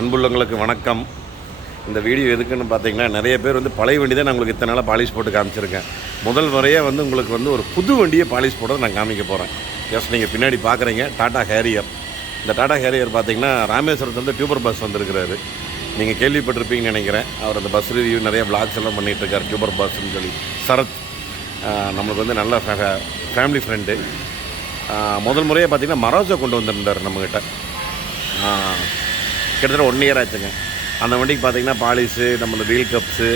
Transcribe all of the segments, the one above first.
அன்புள்ளவங்களுக்கு வணக்கம். இந்த வீடியோ எதுக்குன்னு பார்த்தீங்கன்னா, நிறைய பேர் வந்து பழைய வண்டி தான் நான் உங்களுக்கு இத்தனை நாளாக பாலிஷ் போட்டு காமிச்சிருக்கேன். முதல் முறையாக வந்து உங்களுக்கு வந்து ஒரு புது வண்டியை பாலிஷ் போடுறதை நான் காமிக்க போகிறேன். ஜஸ்ட் நீங்கள் பின்னாடி பார்க்குறீங்க டாடா ஹேரியர். இந்த டாடா ஹேரியர் பார்த்தீங்கன்னா ராமேஸ்வரத்துலேருந்து டியூபர் பஸ் வந்துருக்கிறாரு. நீங்கள் கேள்விப்பட்டிருப்பீங்கன்னு நினைக்கிறேன். அவர் அந்த பஸ் ரிவ்யூ நிறைய பிளாக்ஸ் எல்லாம் பண்ணிகிட்ருக்கார். டியூபர் பஸ்ன்னு சொல்லி சரத் நம்மளுக்கு வந்து நல்ல ஃபேமிலி ஃப்ரெண்டு. முதல் முறையாக பார்த்திங்கன்னா மராஜா கொண்டு வந்திருந்தார் நம்மக்கிட்ட. கிட்டத்தட்ட 1 இயர் ஆச்சுங்க. அந்த வண்டிக்கு பார்த்திங்கன்னா பாலிஷு, நம்ம இந்த வீல் கப்ஸு,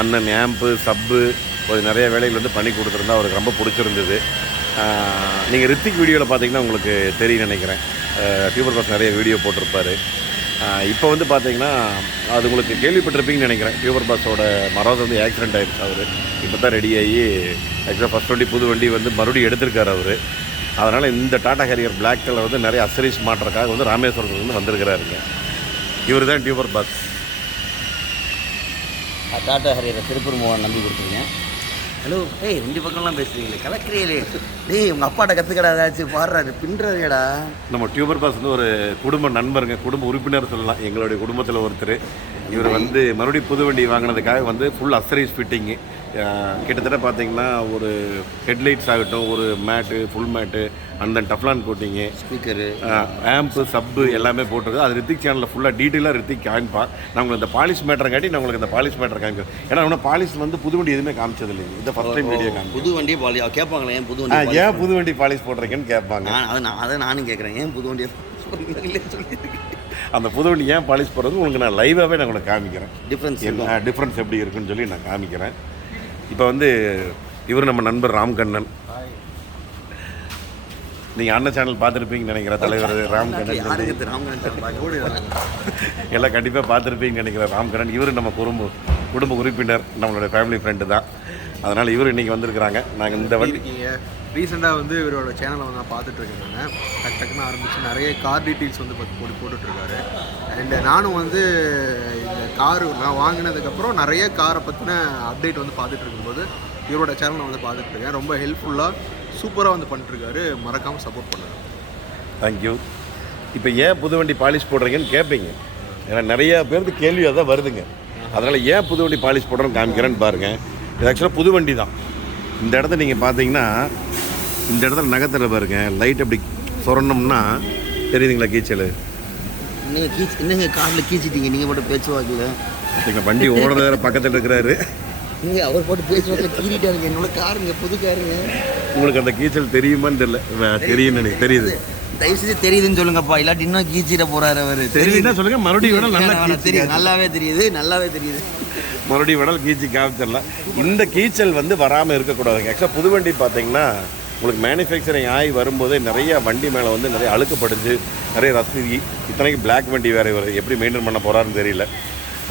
அண்ணன் ஆம்பு, சப்பு ஒரு நிறைய வேலைகள் வந்து பண்ணி கொடுத்துருந்தா அவருக்கு ரொம்ப பிடிச்சிருந்தது. நீங்கள் ரித்திக் வீடியோவில் பார்த்திங்கன்னா உங்களுக்கு தெரியும் நினைக்கிறேன். டியூபர் பஸ் நிறைய வீடியோ போட்டிருப்பார். இப்போ வந்து பார்த்திங்கன்னா அது உங்களுக்கு கேள்விப்பட்டிருப்பீங்கன்னு நினைக்கிறேன். டியூபர் பஸ்ஸோட மரம் வந்து ஆக்சிடென்ட் ஆகிடுச்சு. அவர் இப்போ தான் ரெடி ஆகி ஆக்சுவலாக ஃபஸ்ட் வண்டி புது வண்டி வந்து மறுபடியும் எடுத்திருக்கார் அவர். அதனால் இந்த டாடா ஹேரியர் பிளாக் கலர் வந்து நிறைய அசரிஸ் மாட்டுறதுக்காக வந்து ராமேஸ்வரத்துக்கு வந்து வந்திருக்கிறாருங்க. இவர் தான் டியூபர் பஸ். டாடா ஹரியரை திருப்பூர் மோகன் நம்பி கொடுத்துருங்க. ஹலோ, ஏய் 2 பக்கம்லாம் பேசுகிறீங்களே, கலக்கிறீங்களே. டேய் உங்கள் அப்பாட்ட கற்றுக்கடா, ஏதாச்சும் பாடுறாரு பின்னுறாருடா. நம்ம டியூபர் பஸ் வந்து ஒரு குடும்ப நண்பருங்க, குடும்ப உறுப்பினர் சொல்லலாம். எங்களுடைய குடும்பத்தில் ஒருத்தர். இவர் வந்து மறுபடியும் புது வண்டி வாங்கினதுக்காக வந்து ஃபுல் அசரிஸ் ஃபிட்டிங்கு. கிட்டத்தட்ட பார்த்திங்கன்னா ஒரு ஹெட்லைட்ஸ் ஆகட்டும், ஒரு மேட்டு, ஃபுல் மேட்டு, அந்த டஃப்லான் கோட்டிங்கு, ஸ்பீக்கரு, ஆம்பு, சப்பு எல்லாமே போட்டிருக்கு. அது ரித்திக் சேனலில் ஃபுல்லாக டீட்டெயிலாக ரித்திக் காமிப்பான். நான் உங்களுக்கு இந்த பாலிஷ் மேட்டரை காட்டி நான் உங்களுக்கு இந்த பாலிஷ் மேட்டரை காமிக்கிறேன். ஏன்னா அவனை பாலிஷ் வந்து புது வண்டி எதுவுமே காமிச்சது இல்லைங்க. இந்த ஃபஸ்ட் டைம் வீடியோ காமி புது வண்டியை பாலி கேட்பாங்களே, ஏன் புது வண்டி ஏன் புது வண்டி பாலிஷ் போடுறீங்கன்னு கேட்பாங்க. அதை நானும் கேட்குறேன், ஏன் புது வண்டியை அந்த புது வண்டி ஏன் பாலிஷ் போடுறது உங்களுக்கு நான் லைவாகவே நான் உங்களுக்கு காமிக்கிறேன். டிஃப்ரென்ஸ் எப்படி இருக்குன்னு சொல்லி நான் காமிக்கிறேன். இப்போ வந்து இவர் நம்ம நண்பர் ராம்கண்ணன். நீங்கள் அண்ணன் சேனல் பார்த்துருப்பீங்கன்னு நினைக்கிறேன். தலைவர் ராம்கண்ணன் எல்லாம் கண்டிப்பாக பார்த்துருப்பீங்கன்னு நினைக்கிறேன். ராம்கண்ணன் இவர் நம்ம குடும்ப உறுப்பினர், நம்மளோட ஃபேமிலி ஃப்ரெண்டு தான். அதனால் இவர் இன்றைக்கி வந்திருக்கிறாங்க. நாங்கள் இந்த வண்டி ரீசெண்டாக வந்து இவரோட சேனலை வந்து நான் பார்த்துட்ருக்கேன். நான் டக்குன்னு ஆரம்பித்து நிறைய கார் டீட்டெயில்ஸ் வந்து போட்டுட்ருக்காரு. அண்ட் நானும் வந்து இந்த காரு நான் வாங்கினதுக்கப்புறம் நிறைய காரை பற்றின அப்டேட் வந்து பார்த்துட்டு இருக்கும்போது இவரோட சேனலை வந்து பார்த்துட்ருக்கேன். ரொம்ப ஹெல்ப்ஃபுல்லாக சூப்பராக வந்து பண்ணிட்டுருக்காரு. மறக்காமல் சப்போர்ட் பண்ணுங்கள். தேங்க்யூ. இப்போ ஏன் புது வண்டி பாலிஷ் போடுறீங்கன்னு கேட்பீங்க. ஏன்னா நிறையா பேருக்கு கேள்வியாக தான் வருதுங்க. அதனால் ஏன் புது வண்டி பாலிஷ் போடுறோன்னு காமிக்கிறேன்னு பாருங்கள். இது ஆக்சுவலாக புது வண்டி தான். இந்த இடத்த நீங்கள் பார்த்தீங்கன்னா இந்த இடத்துல நகத்தில் பாருங்கள், லைட் அப்படி சொரணும்னா தெரியுதுங்களா கீச்சல். நீங்கள் என்னங்க காரில் கீச்சிட்டீங்க, நீங்கள் மட்டும் பேச்சுவாக்கில். எங்கள் வண்டி ஓடுற வேறு பக்கத்தில் இருக்கிறாரு. நீங்கள் அவர் போட்டு பேச்சுவாக்கில் கீறிட்டாருங்க என்னோட காருங்க, புது காருங்க. உங்களுக்கு அந்த கீச்சல் தெரியுமான்னு தெரியல. தெரியும்னு எனக்கு தெரியுது. தயவு செஞ்சு தெரியுதுன்னு சொல்லுங்கப்பா, இல்லாட்டி இன்னும் கீச்சிட போகிறாரு அவர். தெரியுதுன்னா சொல்லுங்கள். மறுபடியும் வேணால் நல்லா தெரியும், நல்லாவே தெரியுது. மறுபடியும் வேணால் கீச்சி காமிச்சிடலாம். இந்த கீச்சல் வந்து வராமல் இருக்கக்கூடாதுங்க. ஆக்சுவலாக புது வண்டி பார்த்தீங்கன்னா உங்களுக்கு மேனுஃபேக்சரிங் ஆகி வரும்போதே நிறைய வண்டி மேலே வந்து நிறைய அழுக்கு படிஞ்சு நிறைய ரசீதி. இத்தனைக்கு பிளாக் வண்டி வேறு இவர் எப்படி மெயின்டைன் பண்ண போகிறாருன்னு தெரியல.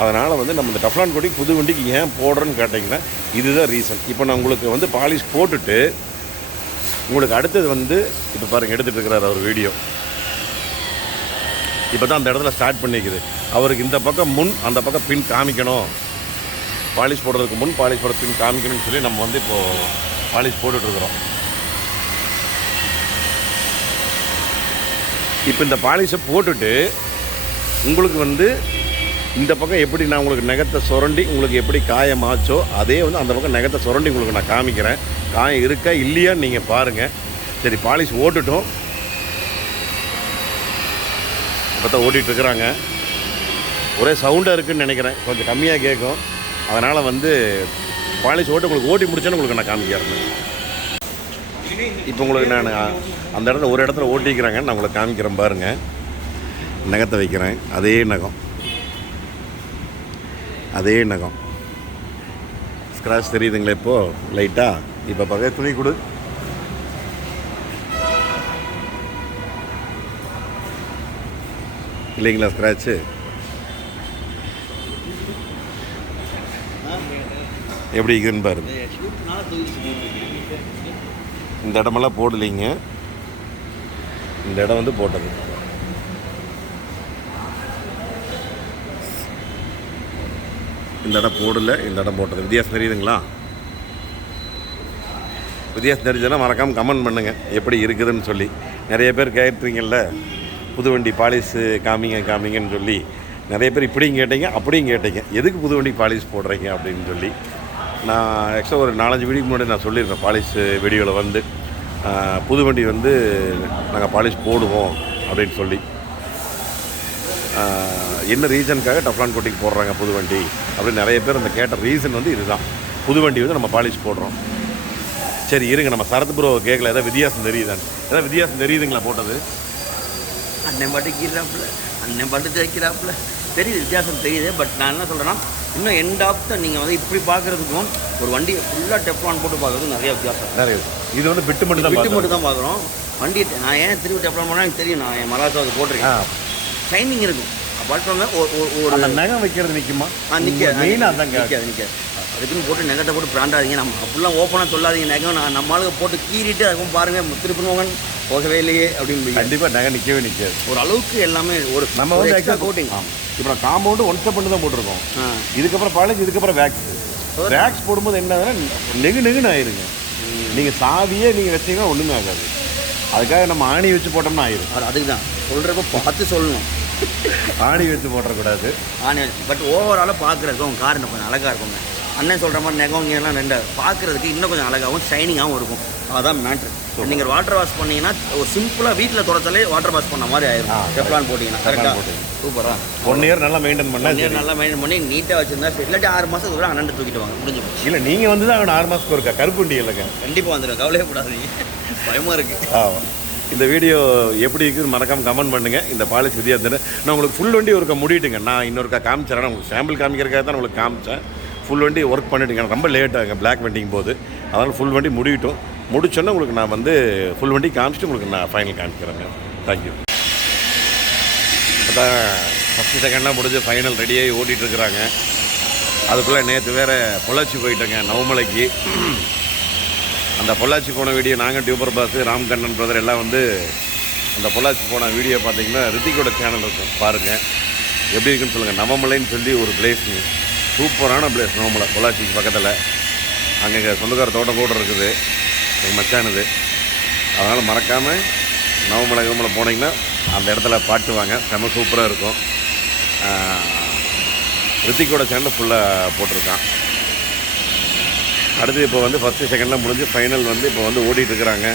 அதனால் வந்து நம்ம இந்த டஃப்லான் கோட்டி புது வண்டிக்கு ஏன் போடுறோன்னு கேட்டிங்கன்னா இதுதான் ரீசன். இப்போ நான் உங்களுக்கு வந்து பாலிஷ் போட்டுட்டு உங்களுக்கு அடுத்தது வந்து இப்போ பாருங்கள் எடுத்துகிட்டு இருக்கிறார் அவர் வீடியோ. இப்போ தான் அந்த இடத்துல ஸ்டார்ட் பண்ணிக்குது. அவருக்கு இந்த பக்கம் முன், அந்த பக்கம் பின் காமிக்கணும். பாலிஷ் போடுறதுக்கு முன், பாலிஷ் போடுற பின் காமிக்கணும்னு சொல்லி நம்ம வந்து இப்போது பாலிஷ் போட்டுட்ருக்குறோம். இப்போ இந்த பாலிஷை போட்டுட்டு உங்களுக்கு வந்து இந்த பக்கம் எப்படி நான் உங்களுக்கு நகத்தை சுரண்டி உங்களுக்கு எப்படி காயமாச்சோ அதே வந்து அந்த பக்கம் நகத்தை சுரண்டி உங்களுக்கு நான் காமிக்கிறேன். காயம் இருக்கா இல்லையான்னு நீங்கள் பாருங்கள். சரி, பாலிஷ் ஓட்டுட்டோம். இப்போ தான் ஓட்டிகிட்ருக்குறாங்க. ஒரே சவுண்டாக இருக்குதுன்னு நினைக்கிறேன், கொஞ்சம் கம்மியாக கேட்கும். அதனால் வந்து பாலிஷ் உங்களுக்கு ஓட்டி முடிச்சோன்னு உங்களுக்கு நான் காமிக்கிறேன். இப்போ உங்களுக்கு நான் அந்த இடத்துல ஒரு இடத்துல ஓட்டிக்கிறாங்க, நான் உங்களுக்கு காமிக்கிறேன் பாருங்கள். நகத்தை வைக்கிறேன், அதே நகம் ஸ்க்ராட்ச் தெரியுதுங்களா இப்போது லைட்டாக. இப்போ பக்கம் துணி கொடு. இல்லைங்களா ஸ்க்ராட்சு? எப்படி இருக்குதுன்னு பாருங்க. இந்த இடமெல்லாம் போடலைங்க, இந்த இடம் வந்து போட்டது. இந்த இடம் போடலை, இந்த இடம் போட்டது. வித்தியாசம் தெரியுதுங்களா? வித்தியாசம் தெரிஞ்சதுன்னா மறக்காமல் கமெண்ட் பண்ணுங்கள் எப்படி இருக்குதுன்னு சொல்லி. நிறைய பேர் கேட்டுறீங்கல்ல புது வண்டி பாலிஷு காமிங்கன்னு சொல்லி. நிறைய பேர் இப்படியும் கேட்டீங்க அப்படியும் கேட்டீங்க, எதுக்கு புது வண்டி பாலிஷ் போடுறீங்க அப்படின்னு சொல்லி. நான் ஆக்சுவலாக ஒரு 4-5 வீடியோக்கு முன்னாடி நான் சொல்லியிருக்கேன், பாலிஷ் வீடியோவில் வந்து புது வண்டி வந்து நாங்கள் பாலிஷ் போடுவோம் அப்படின்னு சொல்லி. என்ன ரீசனுக்காக டஃப்லான் கோட்டிங் போடுறாங்க புது வண்டி அப்படின்னு நிறைய பேர் அந்த கேட்ட ரீசன் வந்து இதுதான். புது வண்டி வந்து நம்ம பாலிஷ் போடுறோம். சரி இருங்க, நம்ம சரத் ப்ரோ கேட்கல, ஏதாவது வித்தியாசம் தெரியுதான்னு. ஏதாவது வித்தியாசம் தெரியுதுங்களா போட்டது? அண்ணன் பாட்டு கீறாப்புல, அண்ணன் பாட்டு தேய்க்கிறாப்புல தெரியுது, வித்தியாசம் தெரியுது. பட் நான் என்ன சொல்கிறேன்னா, இன்னும் எண்ட் ஆஃப் த நீங்கள் வந்து இப்படி பார்க்குறதுக்கும் ஒரு வண்டியை ஃபுல்லாக டெப்லான் போட்டு பார்க்குறதுக்கும் நிறைய வித்தியாசம். நிறைய இது வந்து பிட்டு மட்டும் தான் பார்க்குறோம். வண்டி நான் ஏன் திருப்பி டெப்லான் பண்ணால் எனக்கு தெரியும், நான் என் மலாசாவது போட்டிருக்கேன், ஷைனிங் இருக்கும். பட் வந்து ஒரு நகம் வைக்கிறது நிற்குமா? நிற்காது. அதுக்குன்னு போட்டு நெகத்தை போட்டு பிராண்டாதீங்க. நம்ம அப்படிலாம் ஓப்பனாக சொல்லாதீங்க. நகம் நம்மளுக்கு போட்டு கீறிட்டு அதுக்கும் பாருங்கள் திருப்பூர் மோகன் போகவே இல்லையே அப்படின்னு. கண்டிப்பாக நகை நிற்கவே நிற்காது. ஒரு அளவுக்கு எல்லாமே ஒரு நம்ம வந்து எக்ஸ்ட்ரா கோட்டிங். இப்போ நான் காம்பவுண்டு 1 ஸ்டெப் பண்ணி தான் போட்டிருக்கோம். இதுக்கப்புறம் பாலிஷ், இதுக்கப்புறம் வேக்ஸ் போடும்போது என்ன நெகுன்னு ஆயிருங்க. நீங்கள் சாவியே நீங்கள் வச்சிங்கன்னா ஒன்றுமே ஆகாது. அதுக்காக நம்ம ஆணி வச்சு போட்டோம்னா ஆயிரும். அதுக்கு தான் சொல்கிறப்ப பார்த்து சொல்லணும். ஆணி வச்சு போட்டக்கூடாது. ஆணி வச்சு பட் ஓவராலாக பார்க்குறதுக்கு உங்கள் கார் இன்னும் கொஞ்சம் அழகாக இருக்குங்க. அண்ணன் சொல்கிற மாதிரி நெகவங்கெல்லாம் ரெண்டு பார்க்குறதுக்கு இன்னும் கொஞ்சம் அழகாகவும் ஷைனிங்காகவும் இருக்கும். அதுதான் மேட்ரு. நீங்கள் வாட்டர் வாஷ் பண்ணிங்கன்னா ஒரு சிம்பிளாக வீட்டில் தொடச்சாலே வாட்டர் வாஷ் பண்ண மாதிரி ஆயிரும். டெப்லான் போட்டிங்கன்னா கரெக்டாக சூப்பராக 1 இயர் நல்லா மெயின்டைன் பண்ணி நீட்டாக வச்சுருந்தா சரி. இல்லாட்டி 6 மாதத்துக்கு கூட அண்ணன் தூக்கிட்டு வாங்க, முடிஞ்சு போச்சு. இல்லை நீங்கள் வந்து தான் 6 மாதத்துக்கு இருக்கா கருப்பு வண்டி இல்லைங்க. கண்டிப்பாக வந்துடும், கவலையே கூடாதீங்க, பயமாக இருக்குது. இந்த வீடியோ எப்படி இருக்குதுன்னு மறக்காமல் கமெண்ட் பண்ணுங்கள். இந்த பாலிஷ் வித்தியாசத்தை நான் உங்களுக்கு ஃபுல் வண்டி ஒருக்கா முடிட்டுங்க. நான் இன்னொருக்கா காமிச்சேன், உங்களுக்கு சாம்பிள் காமிக்கிறதுக்காக தான் உங்களுக்கு காமிச்சேன். ஃபுல் வண்டி ஒர்க் பண்ணிட்டுங்க, ரொம்ப லேட் ஆகுங்க பிளாக் வெண்டிங் போது. அதனால் ஃபுல் வண்டி முடிச்சோன்னா உங்களுக்கு நான் வந்து ஃபுல் வண்டி காமிச்சிட்டு உங்களுக்கு நான் ஃபைனல் காமிக்கிறேங்க. தேங்க்யூ. இப்போ தான் ஃபஸ்ட்டு செகண்ட்லாம் முடிஞ்சு ஃபைனல் ரெடியாகி ஓட்டிகிட்ருக்குறாங்க. அதுக்குள்ளே நேற்று வேறு பொள்ளாச்சி போயிட்டோங்க, நவமலைக்கு. அந்த பொள்ளாச்சி போன வீடியோ நாங்கள் டியூபர் பாஸ், ராம்கண்ணன் பிரதர் எல்லாம் வந்து அந்த பொள்ளாச்சி போன வீடியோ பார்த்தீங்கன்னா ரித்திக்கோட சேனல் இருக்கும், பாருங்கள். எப்படி இருக்குன்னு சொல்லுங்கள். நவமலைன்னு சொல்லி ஒரு பிளேஸுங்க, சூப்பரான பிளேஸ் நவமலை, பொள்ளாச்சிக்கு பக்கத்தில். அங்கே சொந்தக்கார தோட்டம் கூட இருக்குது, எங்கள் மச்சானுது. அதனால் மறக்காமல் நவமலை போனீங்கன்னா அந்த இடத்துல பாட்டுவாங்க, செம்ம சூப்பராக இருக்கும். ரித்திக்கோட சேனல் ஃபுல்லாக போட்டிருக்கான். அடுத்து இப்போ வந்து ஃபஸ்ட்டு செகண்ட்லாம் முடிஞ்சு ஃபைனல் வந்து இப்போ வந்து ஓடிட்டுருக்குறாங்க.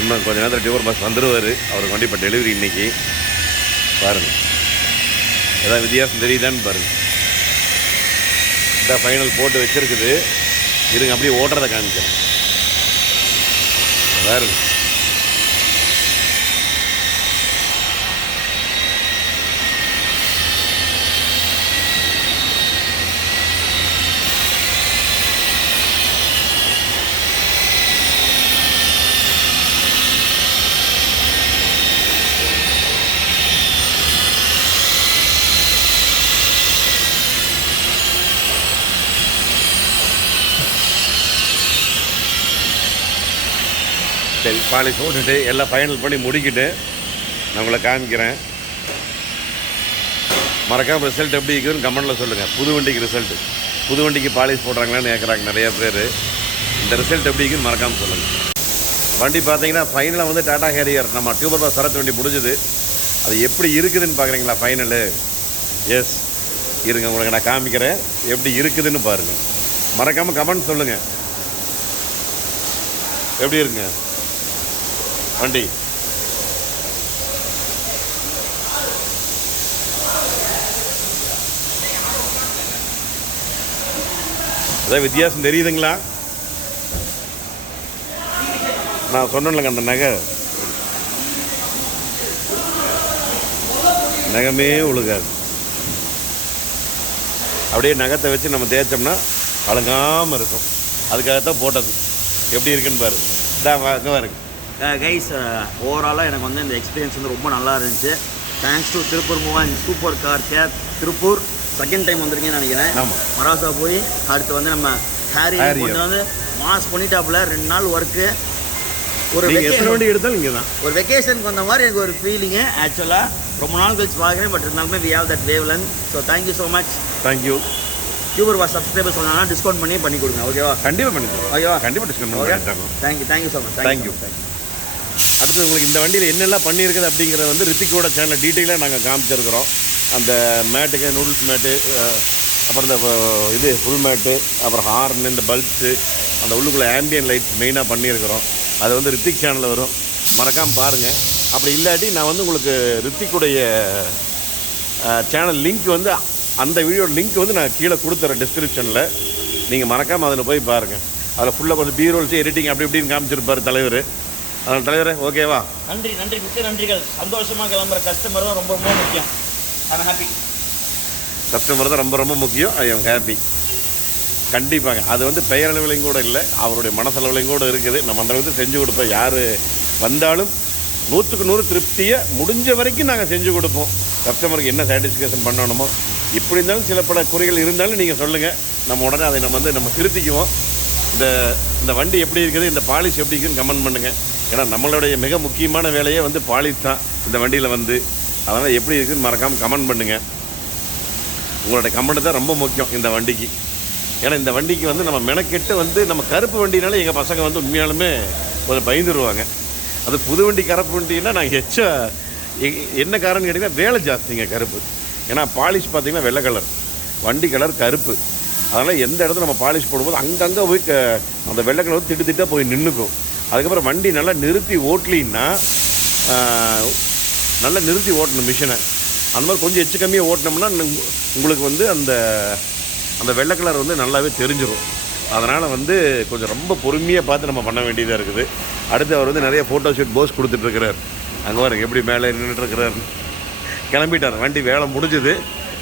இன்னும் கொஞ்சம் நேரத்தில் டியூபர் பஸ் வந்துடுவார். அவருக்கு வண்டி இப்போ டெலிவரி இன்றைக்கி. பாருங்கள், ஏதாவது வித்தியாசம் தெரியுதான்னு பாருங்கள். இந்த ஃபைனல் போட்டு வச்சுருக்குது, இருங்க அப்படியே ஓட்டுறதை காமிக்கிறேன். பாருங்க, சரி பாலிஷ் போட்டுட்டு எல்லாம் ஃபைனல் பண்ணி முடிக்கிட்டு நான் உங்களை காமிக்கிறேன். மறக்காமல் ரிசல்ட் எப்படி இருக்குதுன்னு கமெண்டில் சொல்லுங்கள். புது வண்டிக்கு ரிசல்ட்டு, புது வண்டிக்கு பாலிஷ் போடுறாங்களான்னு கேட்குறாங்க நிறைய பேர். இந்த ரிசல்ட் எப்படி இருக்குதுன்னு மறக்காமல் சொல்லுங்கள். வண்டி பார்த்தீங்கன்னா ஃபைனலாக வந்து டாடா ஹேரியர் நம்ம டியூபர் பாஸ் சரத் வண்டி முடிஞ்சுது. அது எப்படி இருக்குதுன்னு பார்க்குறீங்களா ஃபைனலு? எஸ், இருங்க உங்களுக்கு நான் காமிக்கிறேன் எப்படி இருக்குதுன்னு பாருங்கள். மறக்காமல் கமெண்ட் சொல்லுங்கள் எப்படி இருக்குங்க வண்டி. ஏதாவது வித்தியாசம் தெரியுதுங்களா? நான் சொன்னேன்லங்க, அந்த நகமே உழுகாது. அப்படியே நகத்தை வச்சு நம்ம தேய்ச்சோம்னா அழுங்காமல் இருக்கும். அதுக்காகத்தான் போட்டது. எப்படி இருக்குன்னு பாரு. இங்கே பாருங்க கைஸ். ஓவராலாக எனக்கு வந்து இந்த எக்ஸ்பீரியன்ஸ் வந்து ரொம்ப நல்லா இருந்துச்சு. தேங்க்ஸ் டு திருப்பூர் மோகன் super car care Tiruppur. Second time வந்திருக்கேன்னு நினைக்கிறேன். ஆமாம், மராசா போய் அடுத்து வந்து நம்ம ஹேரியர் கொண்டு வந்து மாஸ் பண்ணிட்டாப்புல. 2 நாள் ஒர்க்கு. ஒரு வண்டி எடுத்தாலும் இங்கே தான் ஒரு வெக்கேஷனுக்கு வந்த மாதிரி எனக்கு ஒரு ஃபீலிங்கு. ஆக்சுவலாக ரொம்ப நாள் கழிச்சு பார்க்குறேன். பட் இருந்தாலுமே we have that wavelength. So thank you so much. Thank you. டியூபர் வாஸ் சப்ஸ்கிரைபர் சொன்னாங்கன்னா டிஸ்கவுண்ட் பண்ணி கொடுங்க. ஓகேவா? கண்டிப்பாக பண்ணிடுவோம். ஓகேவா? கண்டிப்பாக டிஸ்கவுண்ட் பண்ணுவோம். Thank you so much. தேங்க்யூ. அடுத்து உங்களுக்கு இந்த வண்டியில் என்னெல்லாம் பண்ணியிருக்குது அப்படிங்கிறத வந்து ரித்திக்கோட சேனலில் டீட்டெயிலாக நாங்கள் காமிச்சிருக்கிறோம். அந்த மேட்டுக்கு நூடுல்ஸ் மேட்டு, அப்புறம் இந்த இது ஃபுல் மேட்டு, அப்புறம் ஹார்ன், இந்த பல்ப்ஸு, அந்த உள்ளுக்குள்ளே ஆம்பியன் லைட்ஸ் மெயினாக பண்ணியிருக்கிறோம். அது வந்து ரித்திக் சேனலில் வரும், மறக்காமல் பாருங்கள். அப்படி இல்லாட்டி நான் வந்து உங்களுக்கு ரித்திக்குடைய சேனல் லிங்க் வந்து அந்த வீடியோட லிங்க் வந்து நான் கீழே கொடுத்துறேன் டிஸ்கிரிப்ஷனில். நீங்கள் மறக்காமல் அதில் போய் பாருங்கள். அதில் ஃபுல்லாக கொஞ்சம் பீரோல்ஸ் எடிட்டிங் அப்படி இப்படின்னு காமிச்சிருப்பார் தலைவர். அதனால் தலைவரே ஓகேவா? நன்றி நன்றி, மிக்க நன்றிகள். சந்தோஷமாக கிளம்புற கஸ்டமர் தான் ரொம்ப ரொம்ப முக்கியம். I happy. கஸ்டமர் தான் ரொம்ப ரொம்ப முக்கியம். I am happy. கண்டிப்பாங்க. அது வந்து பெயரளவிலையும் கூட இல்லை, அவருடைய மனசளவிலையும் கூட இருக்குது. நம்ம அந்த அளவுக்கு செஞ்சு கொடுப்போம். யார் வந்தாலும் 100க்கு 100 திருப்தியை முடிஞ்ச வரைக்கும் நாங்கள் செஞ்சு கொடுப்போம். கஸ்டமருக்கு என்ன சாட்டிஸ்ஃபேக்ஷன் பண்ணணுமோ, இப்படி இருந்தாலும் சில பல குறைகள் இருந்தாலும் நீங்கள் சொல்லுங்கள், நம்ம உடனே அதை நம்ம திருத்திக்குவோம். இந்த வண்டி எப்படி இருக்குது, இந்த பாலிஷ் எப்படி இருக்குதுன்னு கமெண்ட் பண்ணுங்கள். ஏன்னா நம்மளுடைய மிக முக்கியமான வேலையே வந்து பாலிஷ் தான் இந்த வண்டியில் வந்து. அதனால் எப்படி இருக்குதுன்னு மறக்காமல் கமெண்ட் பண்ணுங்கள். உங்களோட கமெண்ட் தான் ரொம்ப முக்கியம் இந்த வண்டிக்கு. ஏன்னா இந்த வண்டிக்கு வந்து நம்ம மெனக்கெட்டு வந்து நம்ம கருப்பு வண்டினால எங்கள் பசங்க வந்து உண்மையாலுமே கொஞ்சம் பயந்துருவாங்க. அது புது வண்டி கருப்பு வண்டின்னா நாங்கள் என்ன காரணம் கேட்டிங்கன்னா வேலை ஜாஸ்திங்க கருப்பு. ஏன்னா பாலிஷ் பார்த்திங்கன்னா வெள்ளை கலர், வண்டி கலர் கருப்பு. அதனால் எந்த இடத்துல நம்ம பாலிஷ் போடும்போது அங்கங்கே போய் அந்த வெள்ளை கலர் வந்து திட்டாக போய் நின்றுக்கும். அதுக்கப்புறம் வண்டி நல்லா நிறுத்தி ஓட்டலின்னா, நல்லா நிறுத்தி ஓட்டணும் மிஷினை. அந்த மாதிரி கொஞ்சம் எச்சு கம்மியாக ஓட்டினோம்னா உங்களுக்கு வந்து அந்த வெள்ளை கலர் வந்து நல்லாவே தெரிஞ்சிடும். அதனால் வந்து கொஞ்சம் ரொம்ப பொறுமையாக பார்த்து நம்ம பண்ண வேண்டியதாக இருக்குது. அடுத்து அவர் வந்து நிறைய ஃபோட்டோ ஷூட் போஸ் கொடுத்துட்ருக்கிறார். அங்கே வர எப்படி மேலே நின்றுட்டுருக்கிறார். கிளம்பிட்டார், வண்டி வேலை முடிஞ்சது,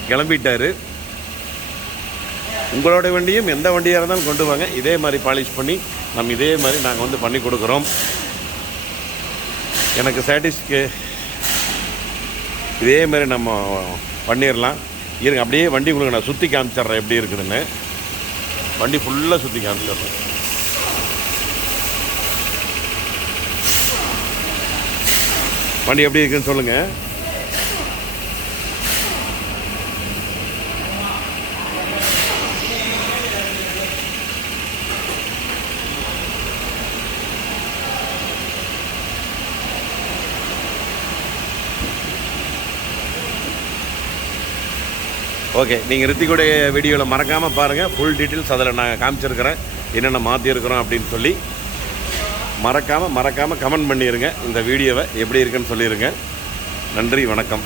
கிளம்பிட்டார். உங்களோட வண்டியும் எந்த வண்டியாக இருந்தாலும் கொண்டு வாங்க, இதே மாதிரி பாலிஷ் பண்ணி நம்ம இதே மாதிரி நாங்கள் வந்து பண்ணி கொடுக்குறோம். எனக்கு இதே மாதிரி நம்ம பண்ணிடலாம். இருங்க, அப்படியே வண்டி உங்களுக்கு நான் சுற்றி காமிச்சிட்றேன் எப்படி இருக்குதுன்னு. வண்டி ஃபுல்லாக சுற்றி காமிச்சிட்றேன். வண்டி எப்படி இருக்குதுன்னு சொல்லுங்கள். ஓகே, நீங்கள் ரித்திக்குடைய வீடியோவில் மறக்காமல் பாருங்கள். ஃபுல் டீட்டெயில்ஸ் அதில் நான் காமிச்சிருக்கிறேன், என்னென்ன மாற்றிருக்கிறோம் அப்படின்னு சொல்லி. மறக்காமல் கமெண்ட் பண்ணிடுங்க. இந்த வீடியோவை எப்படி இருக்குன்னு சொல்லிடுங்க. நன்றி, வணக்கம்.